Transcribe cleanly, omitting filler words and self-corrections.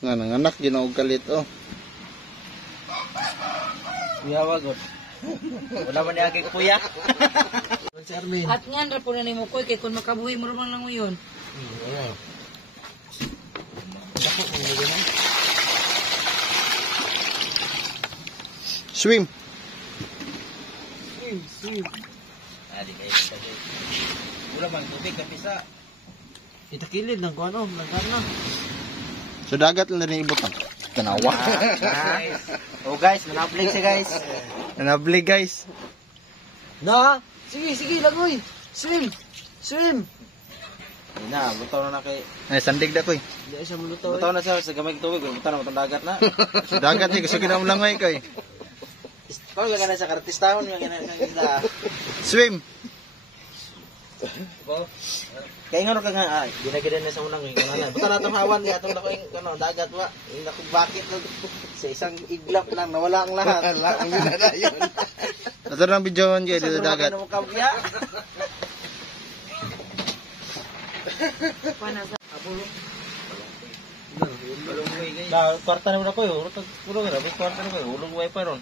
Nga nanganak ginaog kalit oh. Bihawag. Wala man niya kay kuya. Si Armin. At nga ra po na nimo koy kay kun makabuhi mo man lang yun. Ayan. Dako mo na. Swim. Swim. Adi kayo sa. Wala man tubig kapisa. Itakilid ng kuano, nagkano. Sa dagat lang rin ibutang. Tanawa. Guys. Oh guys, nanablig siya guys. Nanablig guys. Na, sige lagoy. Swim. Na, butaw na kay. Ay sandig da koy. Di siya mulutaw. Butaw na siya sa gamay tubig, butaw na matong dagat na. Sa dagat ni gusto kinam langay kay. Kau gak sa kartistahon yung ganun. Swim. Kaya nga ka nga, ginaganda na sa unang yung buta na itong hawan, kaya itong dagat wa. Yung bakit sa isang iglap lang, nawala ang lahat. Wala ang ginada yun. Ito lang videohan kayo dito dagat. Kwarta na muna ko yun. Kwarta na ko yun. Ulong wifi ron.